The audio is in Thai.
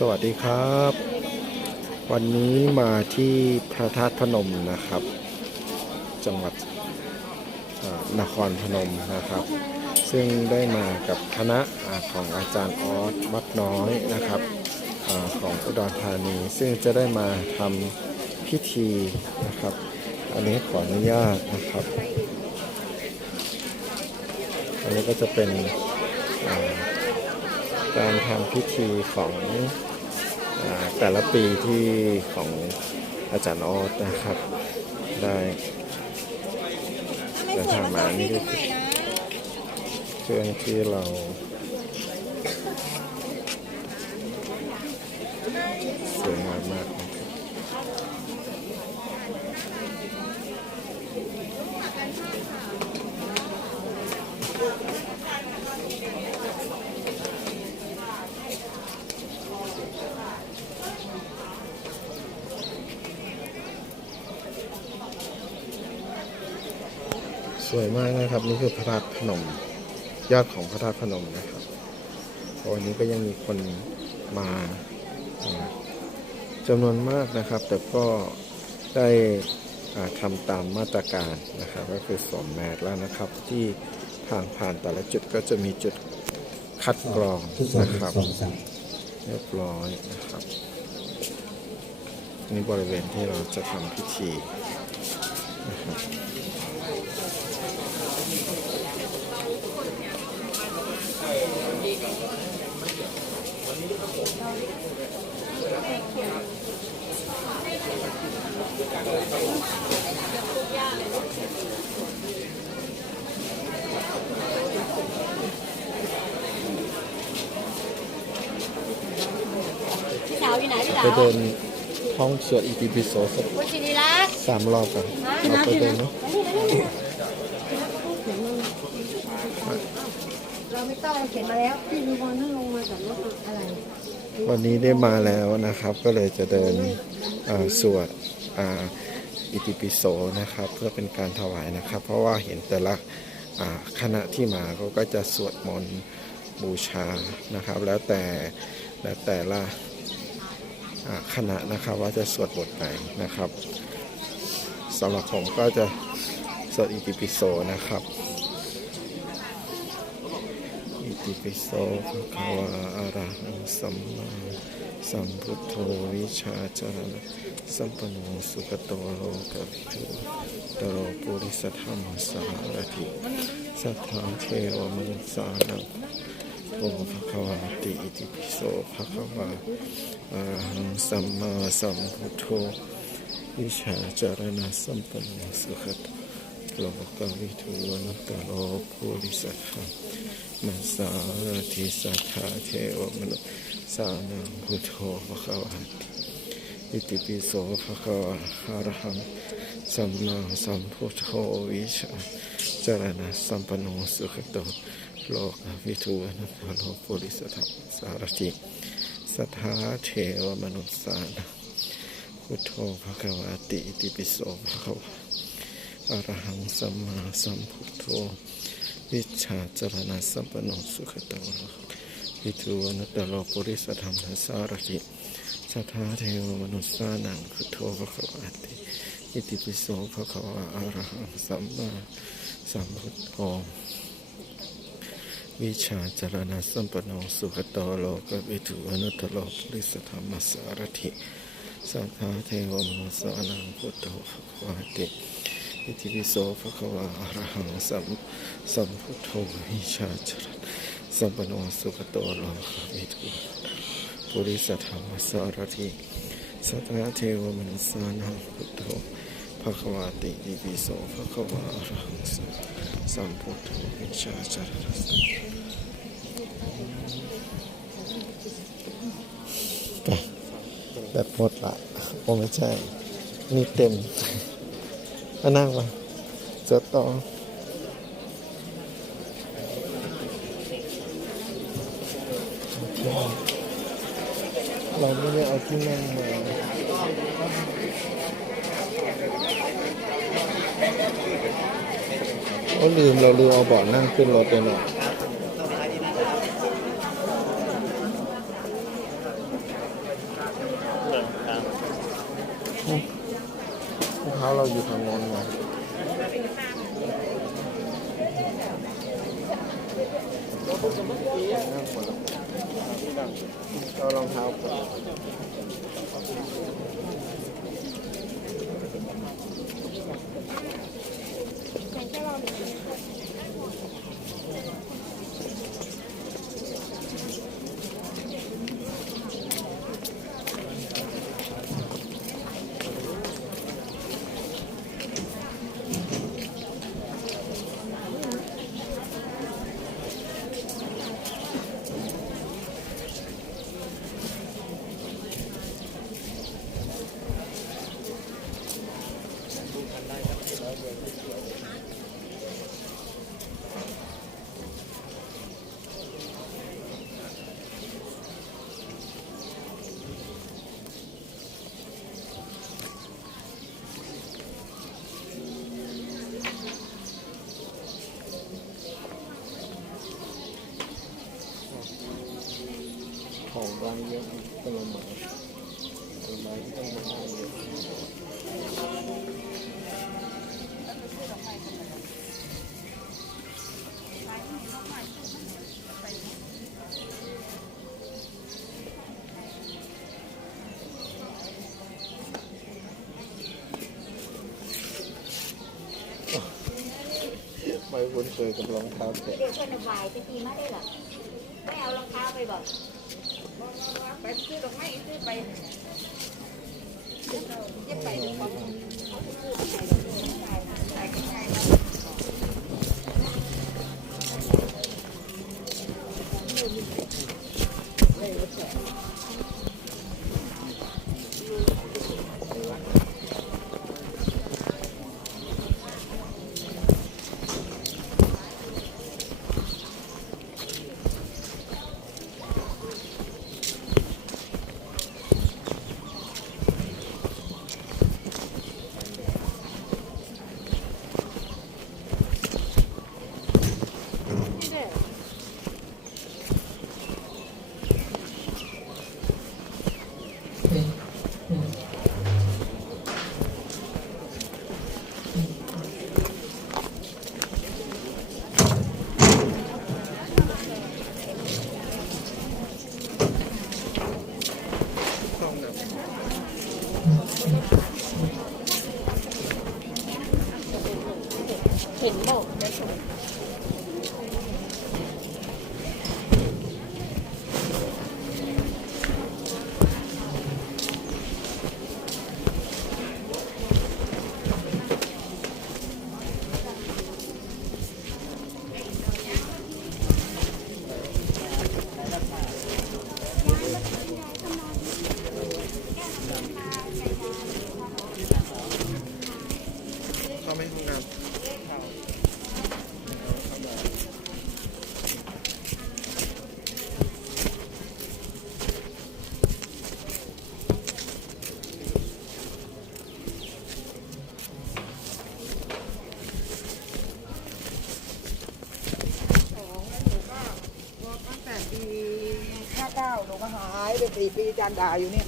สวัสดีครับ วันนี้มาที่พระธาตุพนมนะครับ จังหวัดนครพนมนะครับ ซึ่งได้มากับคณะของอาจารย์ออสวัดน้อยนะครับอของอุดรธานี ซึ่งจะได้มาทำพิธีนะครับ อันนี้ขออนุญาตนะครับ อันนี้ก็จะเป็นการทำพิธีของ แต่ละปีที่ของอาจารย์ออสนะครับ ได้เดินทางมานี่ก็คือเครื่องที่เราสวยงามมากนะครับ วยมากนะครับ นี่คือพระธาตุพนม ยอดของพระธาตุพนมนะครับวันนี้ก็ยังมีคนมาอ่าจำนวนมากนะครับ แต่ก็ได้อ่าทำตามมาตรการนะครับ ก็คือสวมแมสแล้วนะครับ ที่ทางผ่านแต่ละจุดก็จะมีจุดคัดกรองทุกส่วนนะครับสองสามเรียบร้อยนะครับนี่บริเวณที่เราจะทำพิธีนะครับ พี่สาวอยู่ไหนพี่สาไปวเดินห้องสวดอิติปิโสสักคุณศิริรักษ์สามรอบกันเราไปเดินเนาะเราไม่ต้องเราเขียนมาแล้ว พี่ดูบอลนั่งลงมาจากรถอะไร วันนี้ได้มาแล้วนะครับ ก็เลยจะเดินสวดอ,อิติปิโสนะครับ เพื่อเป็นการถวายนะครับ เพราะว่าเห็นแต่ละคณะที่มาเขาก็จะสวดมนต์บูชานะครับ แล้วแต่แล้วแต่ละคณะนะครับว่าจะสวดบทไหนนะครับสำหรับผมก็จะสวดอิติปิโสนะครับ อิ ติปิโสภะคะวาอะระหังสัมมาสัมพุทโธวิชาจารณะสัมปนโนสุขโตโลกวิทูตโรปุริสธรรมสารถิสัทธาเทวมนุสสานังโอภะคะวาติอิติปิโสภะคะวาอะระหังสัมมาสัมพุทโธวิชาจารณะสัมปนโนสุขโต โลกวิทูนัตโลปุริสธรรมมัสสารทิสัทธาเทวมนุสานังพุทโธภะคะวะติอิติปิโสภะคะวะอะรหังสัมมาสัมพุทโธวิชาจารณะสัมปนโนสุขโตโลกวิทูนัตตโลปุริสธรรมสารติสัทธาเทวมนุสานังพุทโธภะคะวะติอิติปิโสภะควะ อรหังสัมมาสัมพุทโธวิชาจรณะสัมปโนสุขตวะวิทูวนุตตโลปุริสธรรมสารติสัทธาเทวมนุษสานังพุทโธภควาติอิติปิโสภควาอรหังสัมมาสัมพุทโธวิชาจรณะสัมปโนสุขตโลกวิทูวนุตตโลปุริสธรรมสารติสัทธาเทวมนุษสานังพุทโธภควาติ อิติปิโสภะคะวะอะระหังสัมสัมพุทโธวิชาจรณสัมปโนสุขโตโลกวิทูปุริสธรรมสารทิสัตะเทวมนุสานังพุทโธภะคะวะติอิติปิโสภะคะวะอะระหังสัมสัมพุทโธวิชาจรณไปแบบหมดละโอ้ไม่ใช่นี่เต็ม มานั่งมาจะต่อเราไม่ได้เอาที่นั่งมาเราลืมเราลืมเอาเบาะนั่งขึ้นรถไปหน่อย ร องเท้าเราอยู่ทางโน้นไงเราลองเท้า ของร้านเยอะผลไม้ผลไม้ที่ต้องมาเยอะไม่คุ้นเคยกับรองเท้าแตะเดี๋ยวคนวายจะตีมาได้หรอไม่เอารองเท้าไปบอก ไปซื้อดอกไม้ซื้อไปเย็บไปดูของต้อง เห็นบอก ห้าเก้าหนูก็หายไปสี่ปีจานด่าอยู่เนี่ย